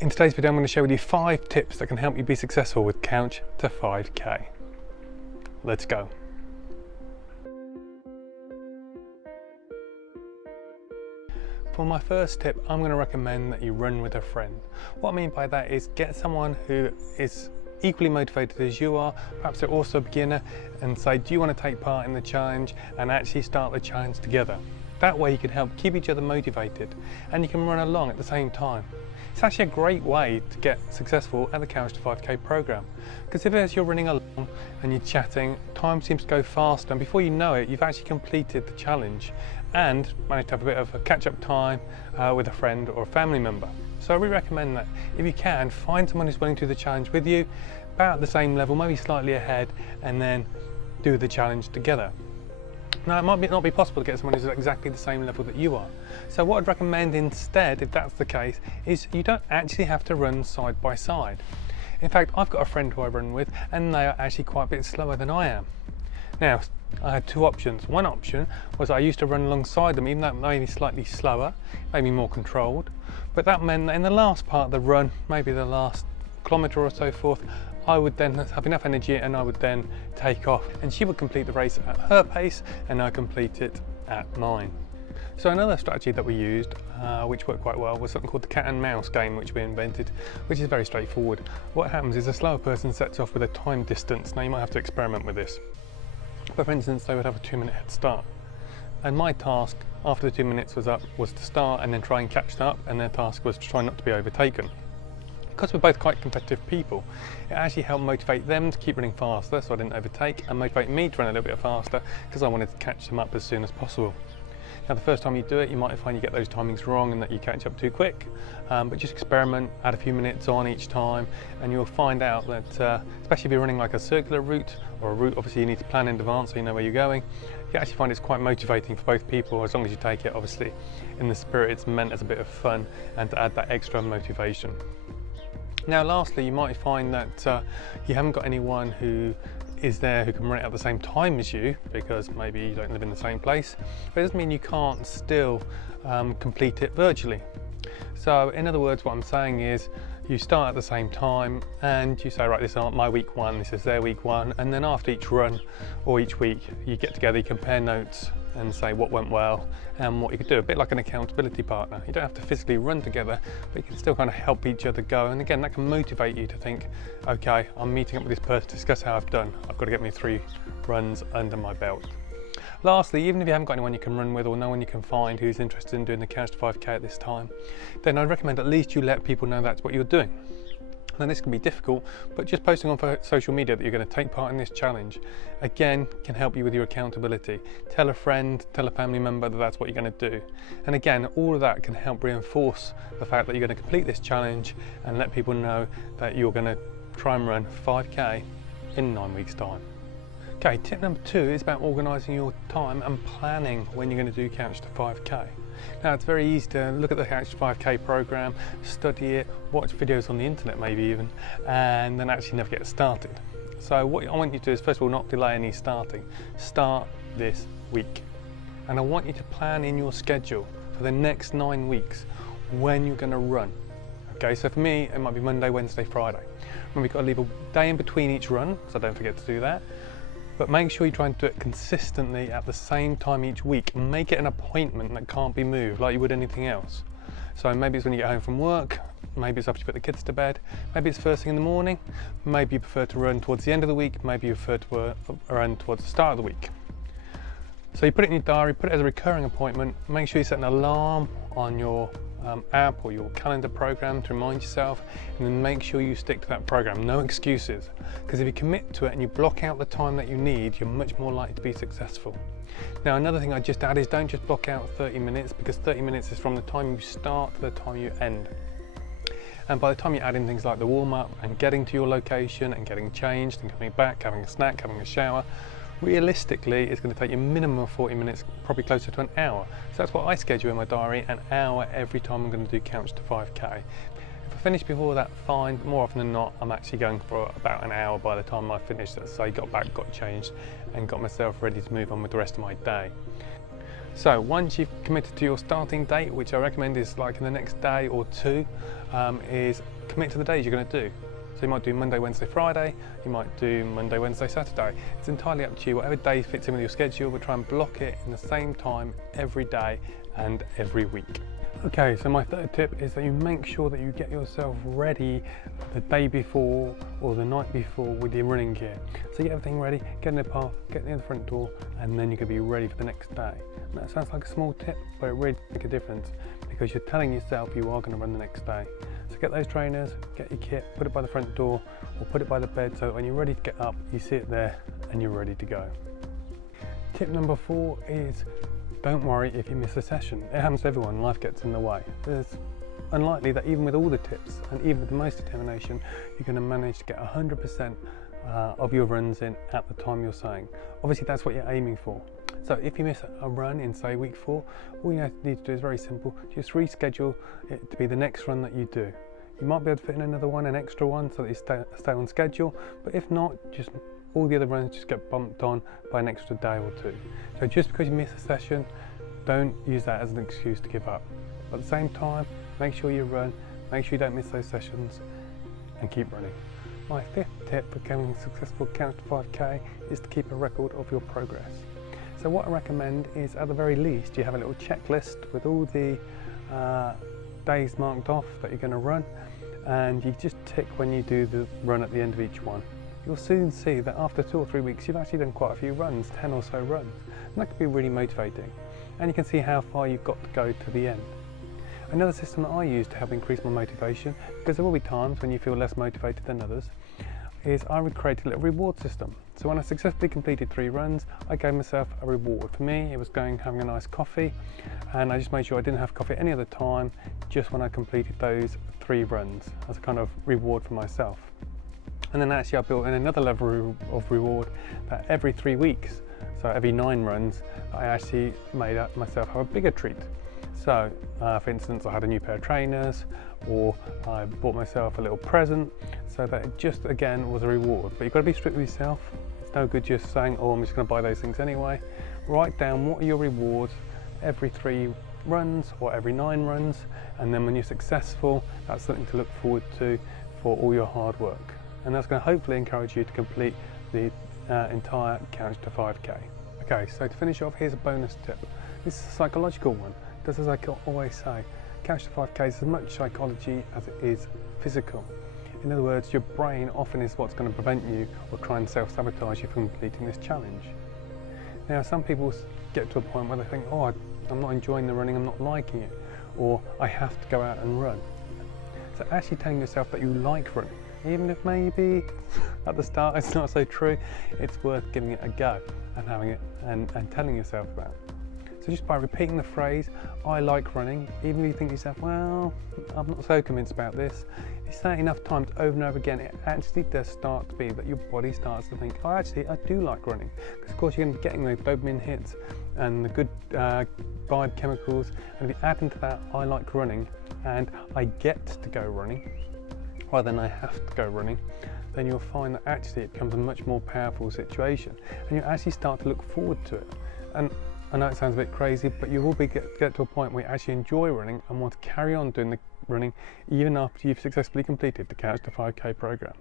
In today's video I'm going to share with you 5 tips that can help you be successful with Couch to 5k. Let's go. For my first tip, I'm going to recommend that you run with a friend. What I mean by that is get someone who is equally motivated as you are, perhaps they're also a beginner, and say, do you want to take part in the challenge, and actually start the challenge together. That way you can help keep each other motivated and you can run along at the same time. It's actually a great way to get successful at the Couch to 5k program, because if as you're running along and you're chatting, time seems to go faster, and before you know it you've actually completed the challenge and managed to have a bit of a catch-up time with a friend or a family member. So I really recommend that if you can, find someone who's willing to do the challenge with you, about the same level, maybe slightly ahead, and then do the challenge together. Now, it might not be possible to get someone who's at exactly the same level that you are. So what I'd recommend instead, if that's the case, is you don't actually have to run side by side. In fact, I've got a friend who I run with and they are actually quite a bit slower than I am. Now, I had 2 options. One option was I used to run alongside them, even though it made me slightly slower, made me more controlled. But that meant that in the last part of the run, maybe the last kilometre or so forth, I would then have enough energy and I would then take off, and she would complete the race at her pace and I complete it at mine. So another strategy that we used, which worked quite well, was something called the cat and mouse game, which we invented, which is very straightforward. What happens is a slower person sets off with a time distance. Now you might have to experiment with this, but for instance they would have a 2-minute head start, and my task after the 2 minutes was up was to start and then try and catch up, and their task was to try not to be overtaken. Because we're both quite competitive people, it actually helped motivate them to keep running faster so I didn't overtake, and motivate me to run a little bit faster because I wanted to catch them up as soon as possible. Now the first time you do it, you might find you get those timings wrong and that you catch up too quick, but just experiment, add a few minutes on each time, and you'll find out that, especially if you're running like a circular route, or a route obviously you need to plan in advance so you know where you're going, you actually find it's quite motivating for both people, as long as you take it obviously in the spirit it's meant as a bit of fun and to add that extra motivation. Now lastly, you might find that you haven't got anyone who is there who can run it at the same time as you, because maybe you don't live in the same place, but it doesn't mean you can't still complete it virtually. So in other words, what I'm saying is you start at the same time and you say, right, this is my week 1, this is their week 1, and then after each run or each week you get together, you compare notes and say what went well and what you could do, a bit like an accountability partner. You don't have to physically run together, but you can still kind of help each other go, and again that can motivate you to think, okay, I'm meeting up with this person to discuss how I've done, I've got to get me 3 runs under my belt. Lastly, even if you haven't got anyone you can run with or no one you can find who's interested in doing the Couch to 5k at this time, then I'd recommend at least you let people know that's what you're doing. Now this can be difficult, but just posting on social media that you're going to take part in this challenge, again, can help you with your accountability. Tell a friend, tell a family member that that's what you're going to do. And again, all of that can help reinforce the fact that you're going to complete this challenge and let people know that you're going to try and run 5k in 9 weeks' time. Okay, tip number 2 is about organising your time and planning when you're going to do Couch to 5k. Now it's very easy to look at the Couch to 5k program, study it, watch videos on the internet maybe even, and then actually never get started. So what I want you to do is first of all not delay any starting. Start this week. And I want you to plan in your schedule for the next 9 weeks when you're going to run. Okay, so for me it might be Monday, Wednesday, Friday. Remember you've got to leave a day in between each run, so don't forget to do that. But make sure you try and do it consistently at the same time each week. Make it an appointment that can't be moved like you would anything else. So maybe it's when you get home from work, maybe it's after you put the kids to bed, maybe it's first thing in the morning, maybe you prefer to run towards the end of the week, maybe you prefer to run towards the start of the week. So you put it in your diary, put it as a recurring appointment, make sure you set an alarm on your app or your calendar program to remind yourself, and then make sure you stick to that program, no excuses, because if you commit to it and you block out the time that you need, you're much more likely to be successful. Now another thing I just add is don't just block out 30 minutes, because 30 minutes is from the time you start to the time you end. And by the time you add in things like the warm-up and getting to your location and getting changed and coming back, having a snack, having a shower, realistically it's going to take you a minimum of 40 minutes, probably closer to an hour. So that's what I schedule in my diary, an hour every time I'm going to do Couch to 5k. If I finish before that, fine, but more often than not I'm actually going for about an hour by the time I finish, let's say got back, got changed and got myself ready to move on with the rest of my day. So once you've committed to your starting date, which I recommend is like in the next day or two, is commit to the days you're going to do. So you might do Monday, Wednesday, Friday, you might do Monday, Wednesday, Saturday. It's entirely up to you, whatever day fits in with your schedule, but try and block it in the same time every day and every week. Okay, so my third tip is that you make sure that you get yourself ready the day before or the night before with your running gear. So get everything ready, get in the path, get near the front door, and then you can be ready for the next day. And that sounds like a small tip, but it really makes a difference because you're telling yourself you are going to run the next day. So get those trainers, get your kit, put it by the front door or put it by the bed so that when you're ready to get up, you see it there and you're ready to go. Tip number 4 is don't worry if you miss a session. It happens to everyone, life gets in the way. It's unlikely that even with all the tips and even with the most determination, you're going to manage to get 100% of your runs in at the time you're saying. Obviously that's what you're aiming for. So if you miss a run in say week 4, all you need to do is very simple, just reschedule it to be the next run that you do. You might be able to fit in another one, an extra one, so that you stay on schedule, but if not, just all the other runs just get bumped on by an extra day or two. So just because you miss a session, don't use that as an excuse to give up. At the same time, make sure you run, make sure you don't miss those sessions, and keep running. My 5th tip for becoming a successful Couch to 5K is to keep a record of your progress. So what I recommend is at the very least you have a little checklist with all the days marked off that you're going to run, and you just tick when you do the run at the end of each one. You'll soon see that after 2 or 3 weeks you've actually done quite a few runs, 10 or so runs, and that can be really motivating, and you can see how far you've got to go to the end. Another system that I use to help increase my motivation, because there will be times when you feel less motivated than others, is I would create a little reward system. So when I successfully completed 3 runs, I gave myself a reward. For me, it was having a nice coffee, and I just made sure I didn't have coffee any other time, just when I completed those 3 runs as a kind of reward for myself. And then actually I built in another level of reward that every 3 weeks, so every 9 runs, I actually made myself have a bigger treat. So for instance, I had a new pair of trainers, or I bought myself a little present, so that it just again was a reward. But you've got to be strict with yourself. It's no good just saying, oh, I'm just going to buy those things anyway. Write down what are your rewards every 3 runs or every 9 runs, and then when you're successful, that's something to look forward to for all your hard work. And that's going to hopefully encourage you to complete the entire Couch to 5K. Okay, so to finish off, here's a bonus tip. This is a psychological one, because as I always say, Couch to 5K is as much psychology as it is physical. In other words, your brain often is what's going to prevent you or try and self-sabotage you from completing this challenge. Now, some people get to a point where they think, oh, I'm not enjoying the running, I'm not liking it, or I have to go out and run. So actually telling yourself that you like running, even if maybe at the start it's not so true, it's worth giving it a go and having it and telling yourself that. So just by repeating the phrase, I like running, even if you think to yourself, well, I'm not so convinced about this, if you say it enough times over and over again, it actually does start to be that your body starts to think, oh, actually, I do like running. Because of course you're getting those dopamine hits and the good vibe chemicals, and if you add into that, I like running, and I get to go running, rather than I have to go running, then you'll find that actually it becomes a much more powerful situation, and you actually start to look forward to it. And I know it sounds a bit crazy, but you will get to a point where you actually enjoy running and want to carry on doing the running even after you've successfully completed the Couch to 5K program.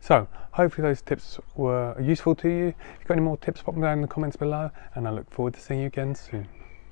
So hopefully those tips were useful to you. If you've got any more tips, pop them down in the comments below, and I look forward to seeing you again soon.